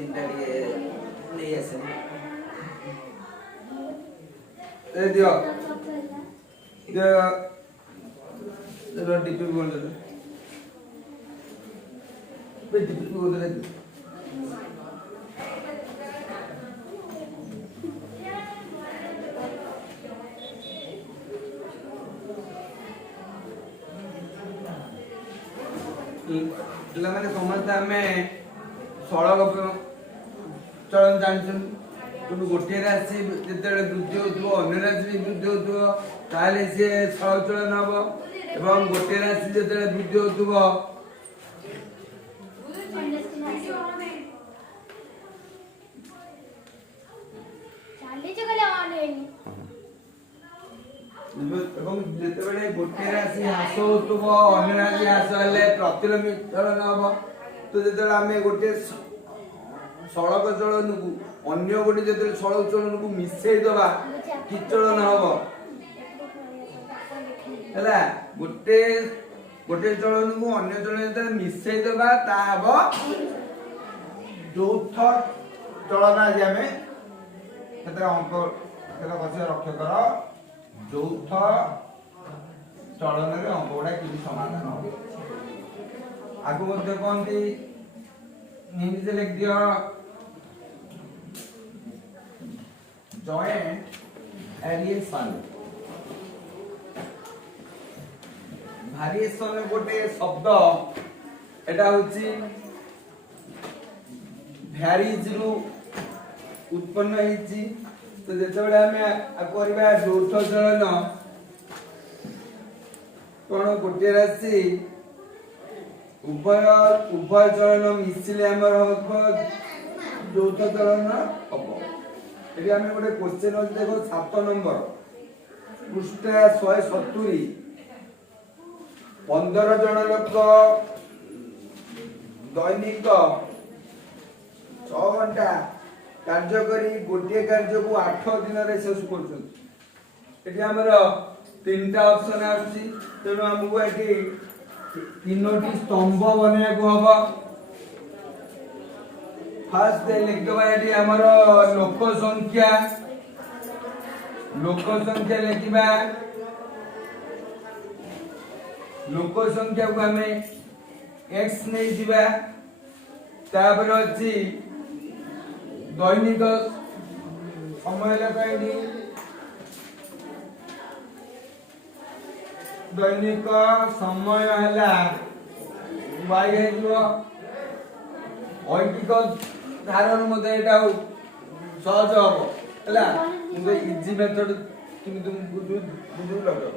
तीनटा नहीं आसे दियो चलो डीपी बोल दे डीपी बोल दे ପିଲାମାନେ ସମସ୍ତେ ଆମେ ସଳକ ଚଳନ ଜାଣିଛୁ କିନ୍ତୁ ଗୋଟିଏ ରାଶି ଯେତେବେଳେ ବୃଦ୍ଧି ହେଉଥିବ ଅନ୍ୟ ରାଶି ବି ବୃଦ୍ଧି ହେଉଥିବ ତାହେଲେ ସିଏ ସଳକ ଚଳନ ହବ ଏବଂ ଗୋଟିଏ ରାଶି ଯେତେବେଳେ ବୃଦ୍ଧି ହେଉଥିବ এবং যেତେବେଳେ ଗୋଟିଏ ରାଶି ହ୍ରାସ ହେଉଥିବ ଅନ୍ୟ ରାଶି ହ୍ରାସ ହେଲେ ପ୍ରତିଲୋମୀ ଚଳନ ହବ ତ ଯେତେବେଳେ ଆମେ ଗୋଟିଏ ସଳକ ଚଳନକୁ ଅନ୍ୟ ଗୋଟେ ଯେତେବେଳେ ସଳକ ଚଳନକୁ ମିଶେଇ ଦବା କି ଚଳନ ହବ ହେଲା ଗୋଟେ ଚଳନକୁ ଅନ୍ୟ ଚଳନ ଯେତେବେଳେ ମିଶେଇ ଦବା ତା ହବ ଯୌଥ ଚଳନ। ଆଜି ଆମେ କେତେ ଅଙ୍କ କେତେ ବସିବା ଲକ୍ଷ୍ୟ କର ଯୌଥ ଚଳନରେ ଅଙ୍କ ଗୁଡା କେମିତି ସମାଧାନ ହବ ଆଗକୁ ମଧ୍ୟ କହନ୍ତି ଇଂଲିଶରେ ଲେଖି ଦିଅ ଜଏଣ୍ଟ ଭ୍ୟାରିଏସନ। ଭ୍ୟାରିଏସନ ଗୋଟେ ଶବ୍ଦ এটা হচ্ছে ভ্যারিজ রু উৎপন্ন হইছি তো যেତେବେଳେ ଆମେ କରିବା ଯୌଥ ଚଳନ কোন ଗୋଟିଏ ରାଶି ଉଭୟ ଚଳନ ମିଶିଲେ ଆମର ହବ ଯୌଥ ଚଳନ ହବ। ଏଠି ଆମେ ଗୋଟେ क्वेश्चन ଅଛି ଦେଖो 7 ନମ୍ବର ପୃଷ୍ଠା 170 15 ଜଣ ଲୋକ ଦୈନିକ 6 ଘଣ୍ଟା कार्य करी गोटे कार्य को 8 दिन रे शेष करछन। एठी हमर तीनटा ऑप्शन आछि तेनो हमहु एठी तीनोटी स्तंभ बने को हबो। फर्स्ट दे लिखबा एठी हमर लोक संख्या लिखिबा लोक संख्या को हमें x नै दिबा तापर अछि दैनिक समय लगाइनी दैनिक समय हला y हेलो ऐकिक धारण मते एटा सहज हो हला मुझे इजी मेथड तुम बुझु लगो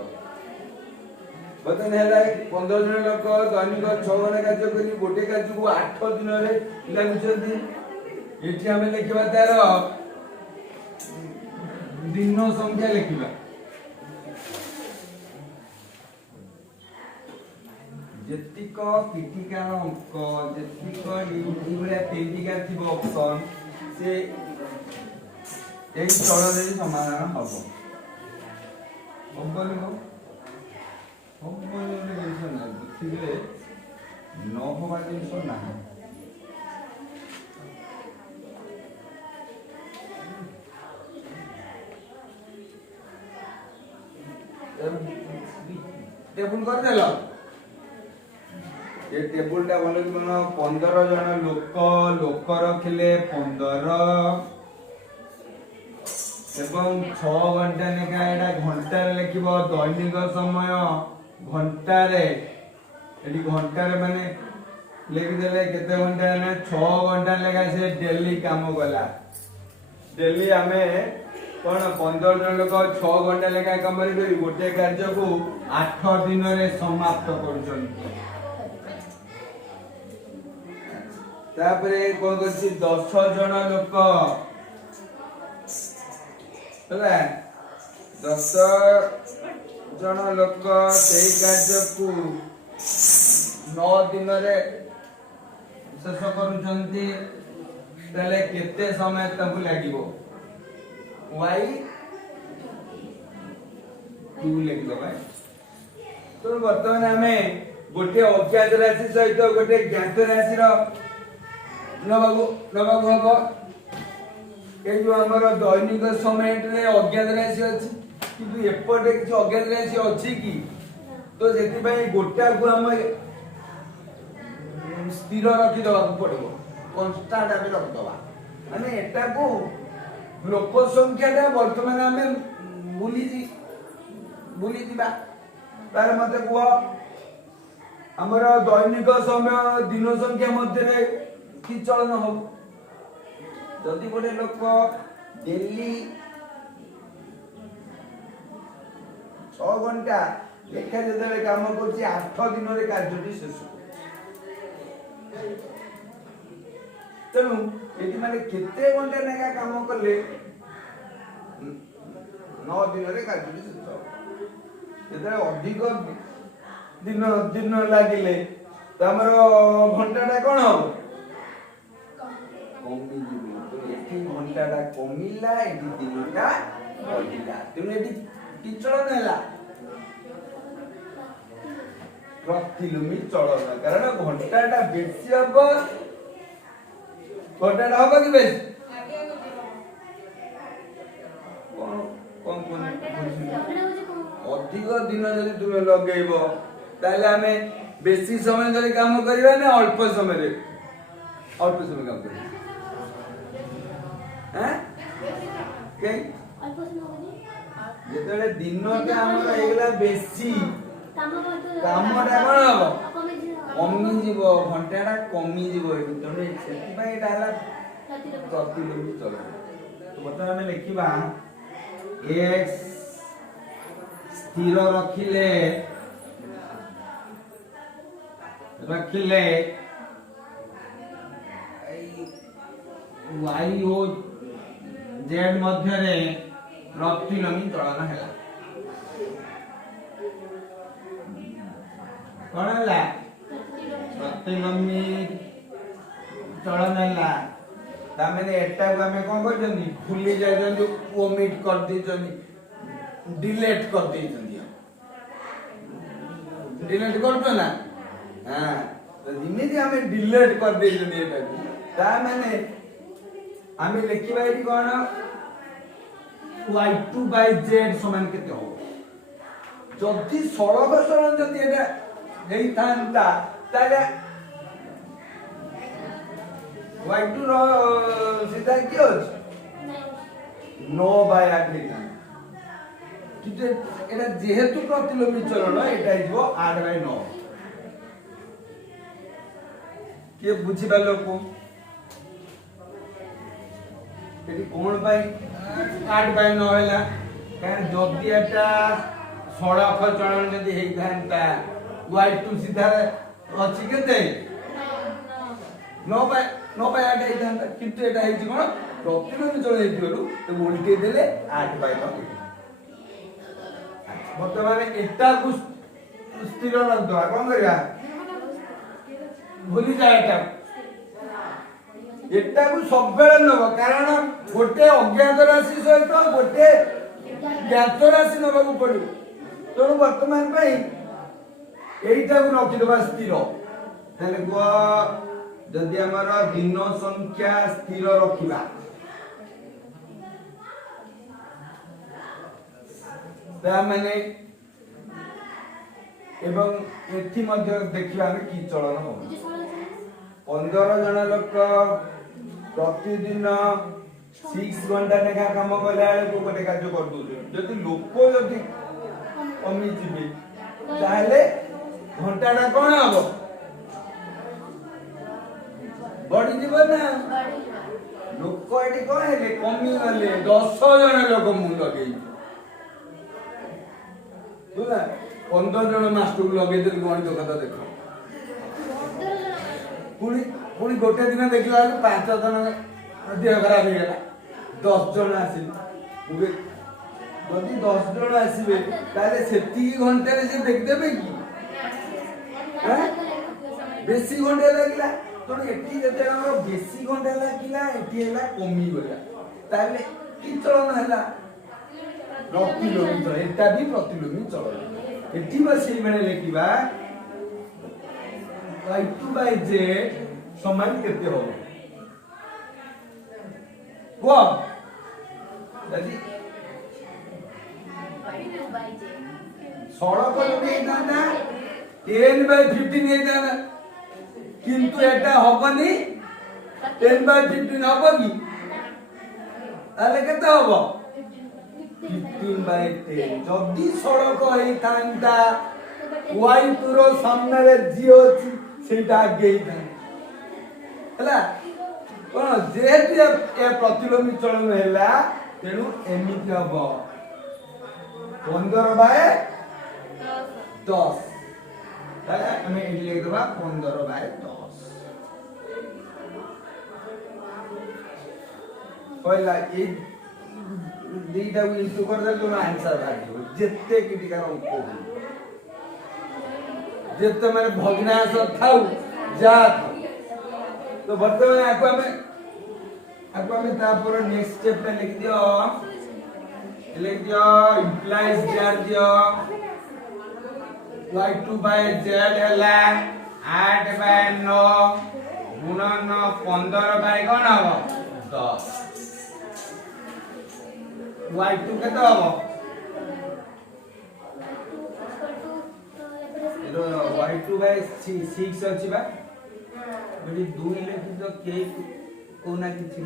बतन हला 15 जन लोक दैनिक 6 घंटा कार्य करी गोटे कार्य को 8 दिन रे लागुछथि। एठी हमें लिखिबा तार दिन संख्या लिखिबा जेतिक क्रिटिकल अंक जेतिक इबरा क्रिटिकल थिबो ऑप्शन से एक चरण रे समाधान हबो हबो रे टेंशन ना थिले न होबा टेंशन ना टेबुल कर देलो ये टेबुल टा बोले कि 15 जन लोक रखिले 15 एवं 6 घंटा लेखा एटा घंटा रे लिखिबो दैनिक समय घंटा रे एडी घंटा रे माने लिखि देले केते घंटा ना 6 घंटा लेखा से डेली काम गला डेली हमें कौन 15 जन लोक 6 घंटा लेखा काम करी गोटे कार्य को 8 दिन रे समाप्त करूछन। तापरे कोन करछि 10 जन लोक हला 10 जन लोक सेही कार्य को 9 दिन रे शेष करूछंती तले केते समय तबु लागिवो y 2 लिख दो भाई। तो वर्तमान हमें गोटे अज्ञात राशि सहित गोटे ज्ञात राशि रो नबाकू हम ये जो आमर दैनिक समय अज्ञात राशि अच्छी कि एपटे किसी अज्ञात राशि अच्छी कि तो से गोटा को आम स्थिर रखीदे पड़ो कन्स्टाट आम रखीदबा माने एटा को लोक संख्या बर्तमान आम बुली तार मत कह आमर दैनिक समय दिन संख्या मध्य कि चलन हम जदि गोटे लोक डेली 6 घंटा लेखा जो काम कर 8 दिन कार्य शेष तेणु ये माने केते घंटा लेखा काम कले 9 दिन कार्य शेष अधिक दिन दिन लगिले तो आमर घंटाटा कौन हम घंटाटा कमिला दिनटा बढ़िला तेणु कि चलन है प्रतिलोमी चलन कारण घंटाटा बेसी हम घंटाटा हम कि बेसी अधिक दिन जदि तुम लगेब ताले आमे बेसी समय धरि काम करिबा ना अल्प समय काम करिबा हैं के अल्प समय जेतले दिन के हमर एगला बेसी कामटा कोन हो कमी जीव घंटाटा कमी जीव तने सेति भाई एटा हला प्रतिलोमी चलन तो बता हमें लिखिबा x स्थिर रखिले y ओ z मध्य रे प्रतिलोमी चलन हैला कोन हैला प्रतिलोमी चलन हैला तामेने एटा को हमें कोन करजनी भूली जाजनी ओमिट कर देजनी डिलीट कर देजनी डिलीट करतो ना हां तो जिमिति हमें डिलीट कर देजनी एटा ता माने हमें लिखिबा एटी कोन y2/z समान केते हो जदि सड़क सरण जदि एटा देई थांता ताले y2 रो सीधा की हो 9/8 हेता किते एटा जेहेतु प्रतिलोमी चलन एटा हिजो 8/9 के बुझी बा लोक एटी कोन भाई 8/9 हैला कारण जदि एटा सड़क चलन जदि हेई थांता y2 सीधा अछि केते 9/8 हेई थांता किंतु एटा हेई कोन प्रतिलोमी चलन हेतिवरु तो उल्टे देले 8/9 वर्तमान एटा को स्थिर रख दो कोन करिया भूली जाए एटा को सब बेले नबो कारण गोटे अज्ञात राशि सहित गोटे ज्ञात राशि नबो पड़ो तो वर्तमान भाई एटा को रखि दबा स्थिर ताले को जदि हमारा दिन संख्या स्थिर रखिबा ता माने एवं एथि मध्य देखिबा हम की चलन हो 15 जन लोक प्रतिदिन 6 घंटा लेखा काम कला को गोटे कार्य कर दो जदि लोक जदि कमी जिबे ताले घंटाटा कोन हबो बड़ी जीवन ना लोक एटी कोन हेले कमी गले 10 जन लोक मु लगेई बुझा 15 जन मास्टर को लगे देल गणित कथा देखो पुणी गोटे दिन देखला 5 जन देह खराब हो गला 10 जन आसी जदि 10 जन आसीबे ताले सेती घंटे रे से देख देबे की हैं बेसी घंटे लागिला तो एटी जते हमर बेसी घंटे लागिला एटी हैला कमी गला ताले की चलन हैला प्रतिलोमी चलन एटा भी प्रतिलोमी चलन एटी बा सेई बेले लेखिबा y2/z समान केते हो को यदि सड़क नहीं 10/15 ହେଇଥାନ୍ତା କିନ୍ତୁ ଏଟା ହବନି 10/15 ହବ କି ତାହେଲେ କେତେ ହବ 15/10 ଯଦି ସड़କ ହେଇଥାନ୍ତା Y2 ର ସାମ୍ନାରେ ଜି ଅଛି ସେଇଟା ଆଗେ ହେଇଥାନ୍ତା ହେଲା କଣ ଯେହେତୁ ଏ ପ୍ରତିଲୋମୀ ଚଳନ ହେଲା ତେଣୁ ଏମିତି ହବ 15/10 তাহলে আমি এটি লিখে দেব 15/10 পয়লা এই দুইটা ইনটু করে দিলে তোমার आंसर বাড়িব যেতে ক্রিটিক্যাল অঙ্ক যেতে মানে ভগ্নাংশ থাও যা তো বর্তমানে আকু আমি তারপর নেক্সট স্টেপটা লিখে দিও ইমপ্লাইজ jar দিও y2/z ହେଲା 8/9 ଗୁଣନ 15 କଣ ହବ 10 y2 କେତେ ହବ y2/6 ଅଛି ବା ଯଦି 2 ଲେଖି ତ କେ କୋନା କିଛି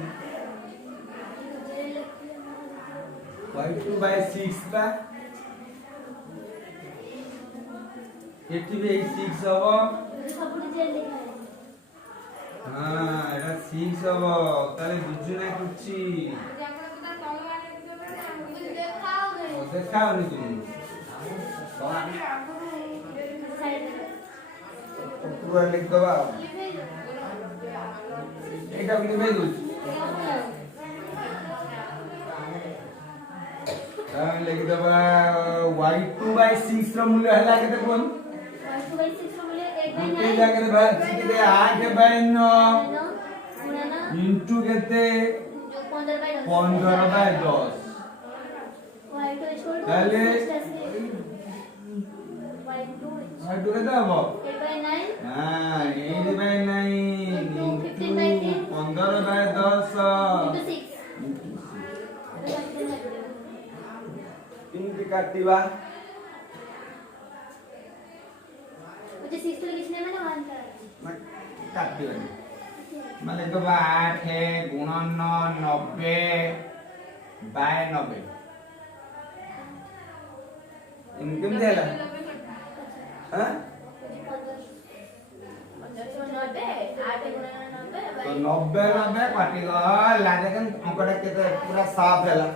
y2/6 ବା एटी भी 6 हबो हां एटा 6 हबो ताले बुझुना कुछि देखाओ नि तुम पूरा लिख दबा एटा भी लिख दो हम लिख दबा y2/6 ର मूल्य हला केते कोन ये जाके बाहर सीधे 8/9 इनटू केते 15/10 তাহলে y2 কেতে হবো 8/9 हां 8/9 ইনটু 15/10 इनके काटिबा मुझे 6 तो लिखने में ना 1 का काटिबा माने तो 8 गुणन 90/90 इनकम देला हां 90 काटी गला देखन अंकटा केते पूरा साफ हैला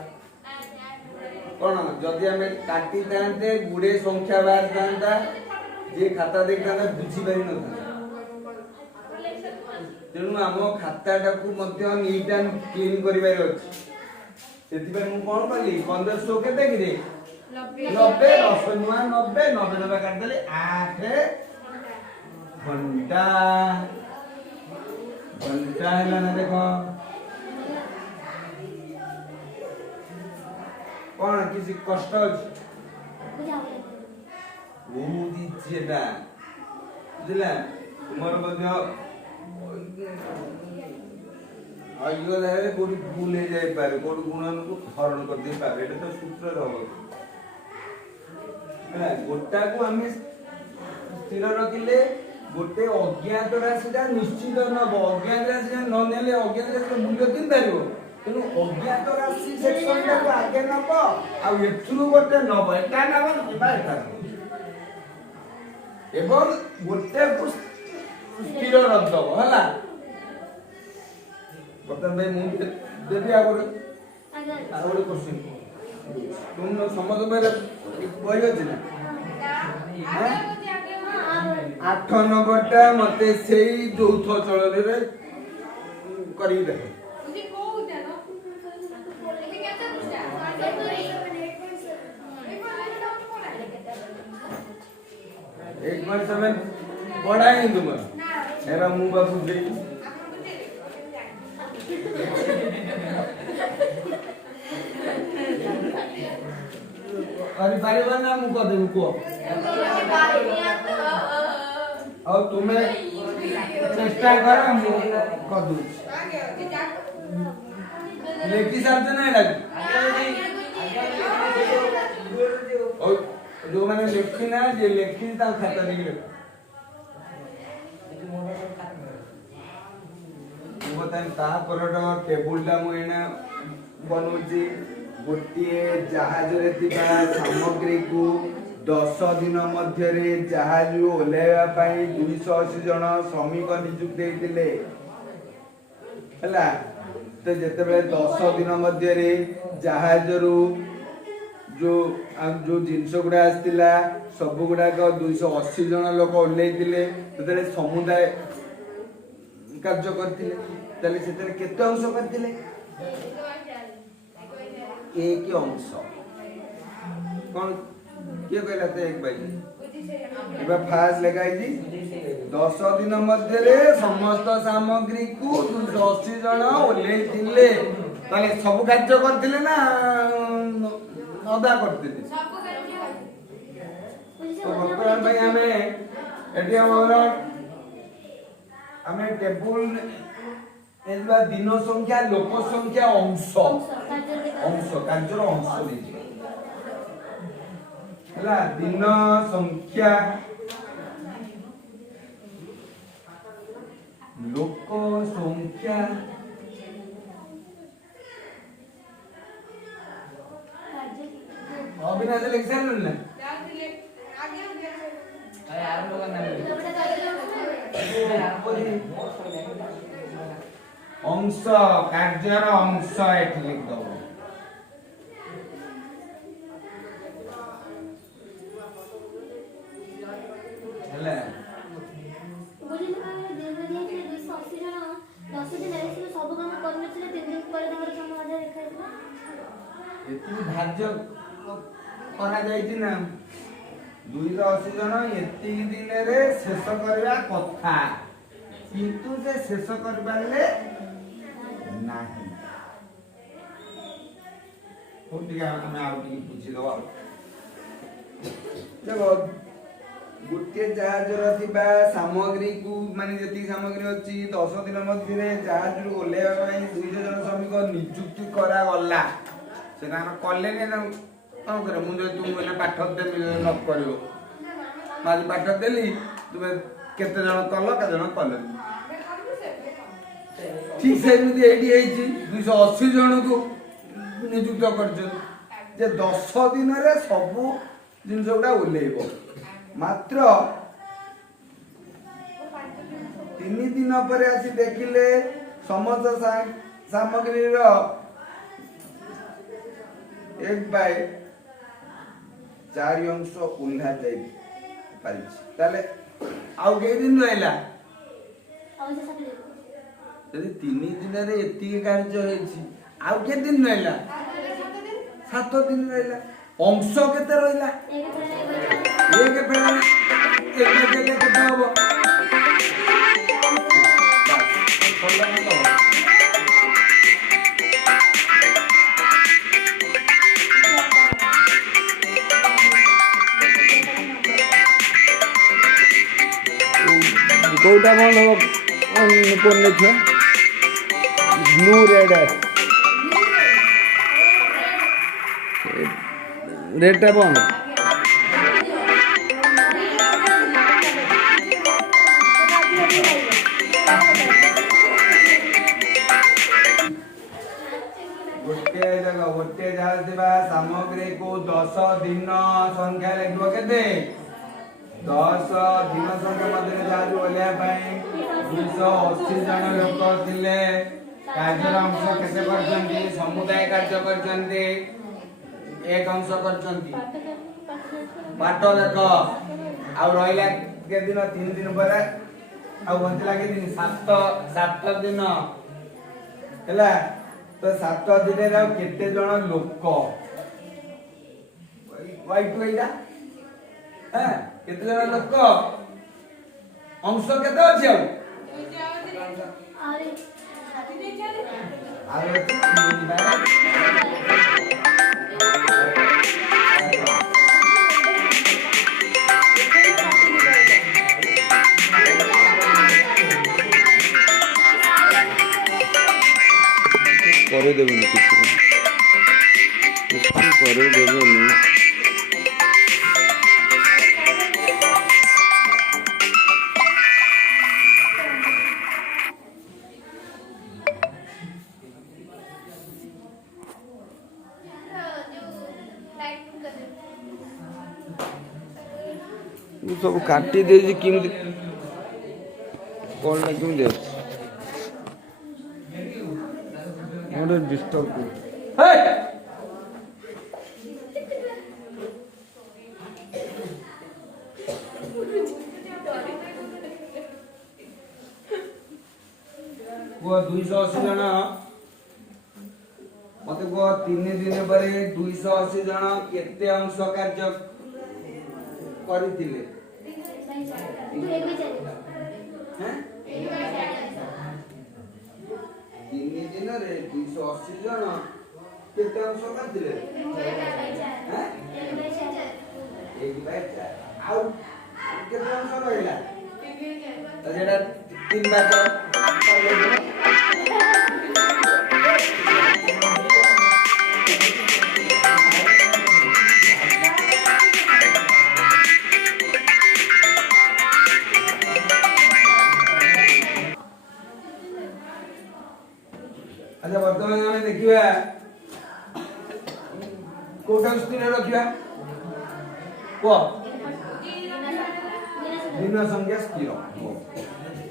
कोन जदि हमें काटी दांते गुडे संख्या बाहर दांता जे खाता देखता बुझी पारि न तेणु आम खाताटा को मध्य नीट एंड क्लीन करिबार अछि सेति पर मु कोन करली 1500 केते कि रे 90 10 नुआ 90 90 काट देले 8 घंटा हैला ना देखो कोन किसी कष्ट अछि बहुत इच्छा था बुझला तुमर मध्य आइयो दारे कोडी भूल हे जाय पारे कोडी गुणन को हरण कर दे पारे एटा तो सूत्र रहबो ना गोटा को हमें स्थिर रखिले गोटे अज्ञात राशिटा निश्चित नब अज्ञात राशि न नेले अज्ञात राशि मूल्य किन पारिबो तेनु अज्ञात राशि सेक्शनटा को आगे नब आ एथुरु गोटे नब एटा नब किबा एटा एवं गोटे को स्थिर रख दबो हला बर्तन भाई मु देबी आगो क्वेश्चन तुम समझ में बही अछि ना 8 नंबरटा मते सेही चौथ चलन रे करी दे एक बार समय पढ़ाई तुम एरा मु बाबू दे अरे पारिबा ना मु को देबू को और तुम्हें चेष्टा करो मु को दू लेखी साथ ना लग और जो मैंने लेखी ना जे लेखी ता खाता नहीं बताएं ता परडो टेबुल टा मु एना बनउची गोटिए जहाज रे थिबा सामग्री को 10 दिन मध्य रे जहाज ओलेवा पई 280 जन श्रमिक नियुक्त देइतिले हला तो जेते बेले 10 दिन मध्य रे जहाज रू जो जिनस गुड़ा आसतिला सब गुड़ा 280 जन लोक ओलेइतिले ततरे समुदाय कार्य करथिले तले सेतरे केते अंश करथिले एक अंश कौन किए कहला तो एक भाई एबा फास्ट लगाई जी 10 दिन मध्य रे समस्त सामग्री को 280 जन ओलेइतिले तले सब कार्य करथिले ना अदा करथिले तो वर्तमान भाई हमें एटी हमरा हमें टेबुल एबा दिन संख्या लोक संख्या अंश कार्यर अंश दे हला दिन संख्या लोक संख्या अविनाश लिखसन ना अंश कार्यर अंश एठी लिख दो हला धार्य करा जायछि ना 280 जन एति दिन रे शेष करबा कथा किंतु से शेष करबाले नाही ठीक है हमें आउ की पूछि दो देखो गोटे जहाज रथिबा सामग्री को माने जति सामग्री अछि 10 दिन मध्य रे जहाज रु ओलेवा पई 200 जन श्रमिक नियुक्ति करा गला से कान कले ने कौन करे मुझे तुम मैंने पाठ दे न करियो माली पाठ देली तुमे केते जन कल के जन कल ठीक से एमती एडी हेची 280 जन को नियुक्त करछ जे 10 दिन रे सब जिनस गुडा ओलेइबो मात्र 3 दिन पर आसी देखिले समस्त सामग्री रो एक बाय 4 अंश उल्हा जाई पारिछ ताले आउ के दिन रहला यदि 3 दिन रे एति कार्य हेछि आउ के दिन रहला 7 दिन रहला अंश केते रहला एक फेरा एक जगह केते होबो कोटा कौन लिखिए ब्लू रेड रेड कौन गोटे जहाज सामग्री को 10 दिन संख्या लिखो केते 10 दिन संख्या मध्य जहाज ओलिया पाई 280 जन लोक थिले कार्य अंश केते करछन्ती समुदाय कार्य करछन्ती एक अंश करछन्ती पाठ देखो आ रहिला के दिन 3 दिन पर आ बंचला के दिन 7 दिन हैला तो 7 दिन रे केते जन लोक वाइट होइला हैं केते जन लोक अंश केते अछि करे देबेनी किसी करे देबेनी। सब काटी दे किमती कॉल ना किमती मोर डिस्टर्ब हे वो 280 जन मते को 3 दिन पर 280 जन केते अंश कार्य करथिले हैं 3 दिन रे 280 जन केते अंश करथिले हैं 1/4 आउ केते अंश रहला त जेटा 3 बार अच्छा वर्तमान में देखिए कोटा स्थिर रखिया को दिन संख्या स्थिर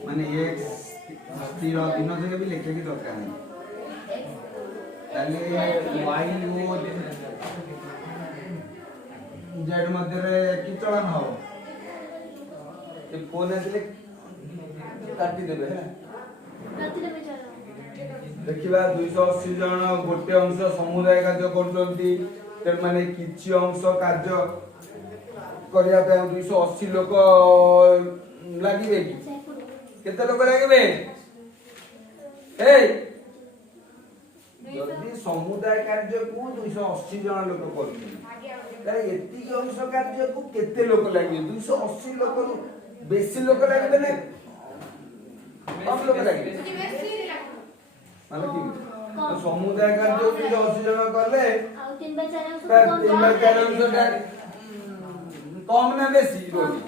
माने एक स्थिर दिन संख्या भी लिखे की दरकार नहीं ताले y ओ z मध्य रे की चलन हो ए फोन आले काटी देबे है काटी देबे चलो देखिबा 280 जन गोटे अंश समुदाय कार्य करछंती ते माने किछि अंश कार्य करिया पे 280 लोक लागिबे कि केते लोक लागिबे ए जल्दी समुदाय कार्य को 280 जन लोक करछन तारे एति अंश कार्य को केते लोक लागिबे 280 लोक बेसी लोक लागिबे ना कम लोक लागिबे माने कि तो समुदाय कार्य जो 80 जन करले आ 3/4 अंश कम ना बेसी रोजी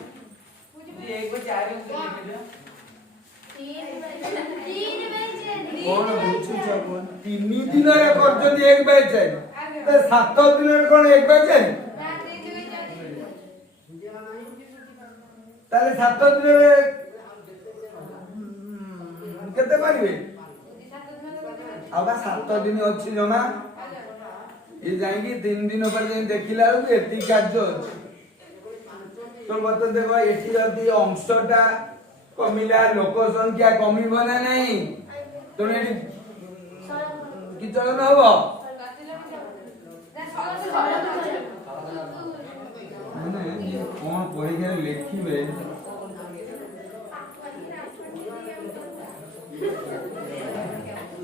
1/4 अंश कोन बुझु छ कोन 3 दिन रे करजती 1/4 ते 7 दिन रे कोन 1/4 ताले 7 दिन रे केते करिवे आबा 7 दिन अछि जमा ए जाईकी 3 दिन पर जे देखिला रे एति कार्य अछि तो बत देखो एठी जदी अंशटा कमिला लोक संख्या कमिबो ना नहीं तो एठी कि चलन हबो माने कोन परीक्षा लिखिबे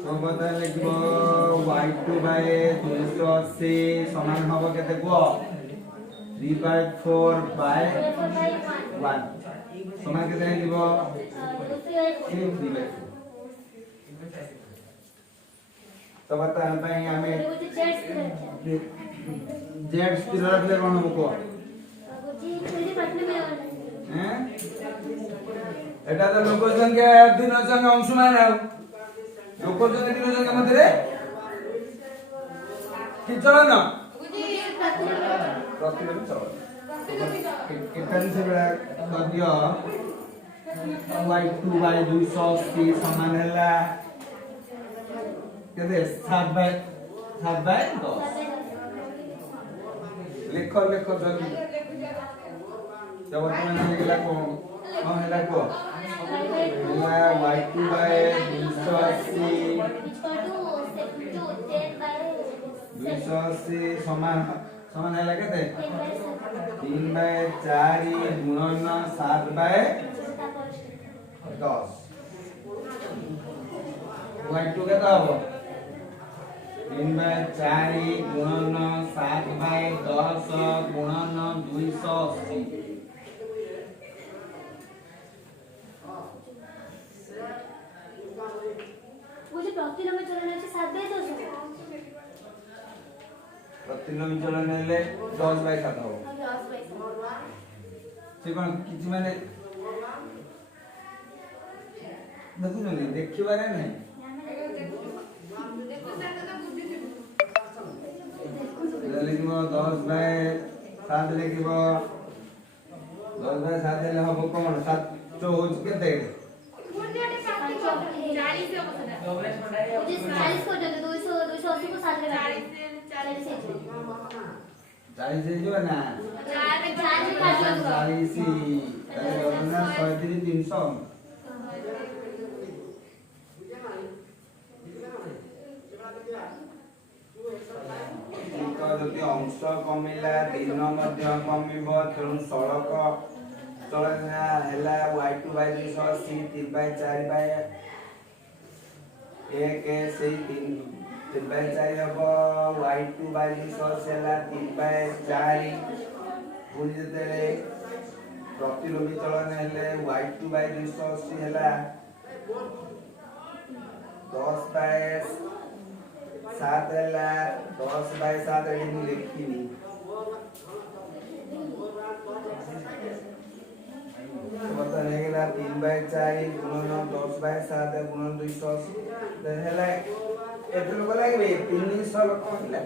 तो बता लिखबो y2 280 समान हबो केते को 3/4 by 1 समान केते लिखबो 3/4 तो बता हम पई हमें z स्थिर रखले कोन हमको हैं एटा तो लोक संख्या दिन संख्या अंश माने लोक संख्या दिन संख्या मध्य कि चलन प्रतिलोम चलन केतन से बड़ा दियो y2 280 समान हैला केते 7/10 लिखो जल्दी जब तुम लिखला कोन हैला को y2 280 समान हैला केते 3/4 गुणन 7/10 y2 केता हो 3/4 गुणन 7/10 गुणन 280 मुझे प्रतिलोम चलन अछि 7/10 तीन विचलन हेले 10 बाय 7 हो से कोन किछि माने देखुन देखिबारे नै लिखिबो 10 बाय 7 लिखिबो 10 बाय 7 ले हबो कोन 7 चौज केते 40 को दे 200 280 को 7 लगा 40 से जो ना 40 ना 300 যদি অংশ কমিলা দিন মধ্য কমিব তেଣୁ সড়ক চলনা হেলা y2 বাই 280 3 বাই 4 বাই 1 সেই 3 বাই 4 হব y2 বাই 280 হেলা 3 বাই 4 পুଣି ଯେତେବେଳେ ପ୍ରତିଲୋମୀ ଚଳନ ହେଲେ y2 ବାଇ 280 ହେଲା 10 ବାଇ 7 ହେଲା 10 ବାଇ 7 ଏଠି ମୁଁ ଲେଖିନି ବର୍ତ୍ତମାନ ହେଇଗଲା 3 ବାଇ 4 ଗୁଣନ 10 ବାଇ 7 ଗୁଣନ 280 ହେଲା ଏତେ ଲୋକ ଲାଗିବେ 300 ଲୋକ ହେଲା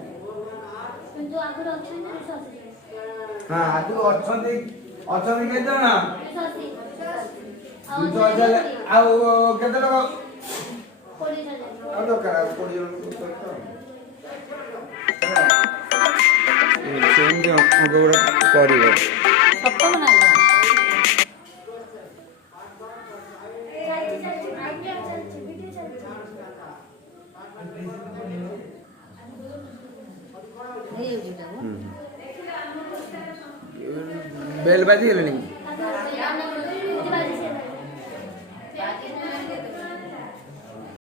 କିନ୍ତୁ ଆଗରୁ ଅଛନ୍ତି 280 ହଁ ଆଗରୁ ଅଛନ୍ତି କେତେ ଜଣ 280 ଆଉ କେତେ ଲୋକ 40,000 ଆଉ ଦରକାର ଆଉ 20 ଜଣ ସେମିତି ଅଙ୍କ ଗୁଡ଼ା କରିବ ସପ୍ତମ ନାହିଁ ବେଲ ବାଜି ଗଲେଣି ଆଗ